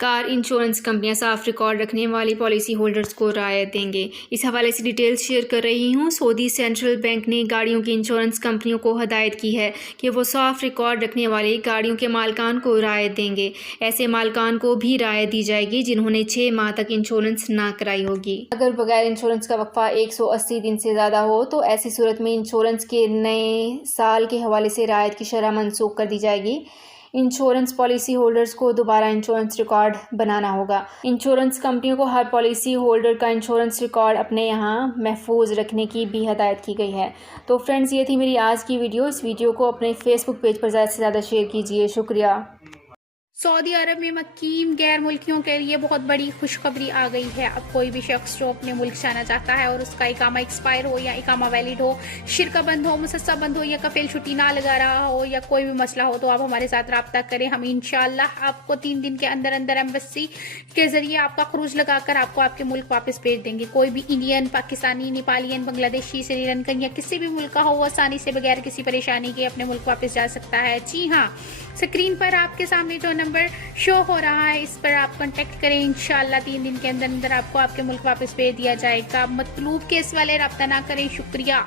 Car insurance कंपनियां साफ record रखने वाली पॉलिसी होल्डर्स को राहत देंगे। इस हवाले से डिटेल्स शेयर कर रही हूं। सऊदी सेंट्रल बैंक ने गाड़ियों की इंश्योरेंस कंपनियों को हदायत की है कि वो साफ रिकॉर्ड रखने वाली गाड़ियों के मालिकान को राहत देंगे। ऐसे मालिकान को भी राहत दी जाएगी जिन्होंने 6 माह तक इंश्योरेंस ना कराई होगी। अगर बगैर इंश्योरेंस का वक्फा 180 दिन से ज़्यादा हो तो ऐसी सूरत में इंश्योरेंस के नए साल के हवाले से राहत की शरह मनसूख कर दी जाएगी। इंश्योरेंस पॉलिसी होल्डर्स को दोबारा इंश्योरेंस रिकॉर्ड बनाना होगा। इंश्योरेंस कंपनियों को हर पॉलिसी होल्डर का इंश्योरेंस रिकॉर्ड अपने यहाँ महफूज रखने की भी हदायत की गई है। तो फ्रेंड्स, ये थी मेरी आज की वीडियो। इस वीडियो को अपने फेसबुक पेज पर ज़्यादा से ज़्यादा शेयर कीजिए। शुक्रिया। सऊदी अरब में मुकीम गैर मुल्कियों के लिए बहुत बड़ी खुशखबरी आ गई है। अब कोई भी शख्स जो अपने मुल्क जाना चाहता है और उसका इकामा एक्सपायर हो या इकामा वैलिड हो, शिरका बंद हो, मुसस्सा बंद हो या कफील छुट्टी ना लगा रहा हो या कोई भी मसला हो तो आप हमारे साथ रब्ता करें। हम इंशाल्लाह आपको 3 दिन के अंदर अंदर एम्बेसी के जरिए आपका खरूज लगाकर आपको आपके मुल्क वापस भेज देंगे। कोई भी इंडियन, पाकिस्तानी, नेपालियन, बांग्लादेशी, श्रीलंकन या किसी भी मुल्क का हो, वो आसानी से बगैर किसी परेशानी के अपने मुल्क वापस जा सकता है। जी हाँ, स्क्रीन पर आपके सामने जो नंबर शो हो रहा है इस पर आप कांटेक्ट करें। इंशाल्लाह 3 दिन के अंदर अंदर आपको आपके मुल्क वापस भेज दिया जाएगा। मतलूब केस वाले रब्ता ना करें। शुक्रिया।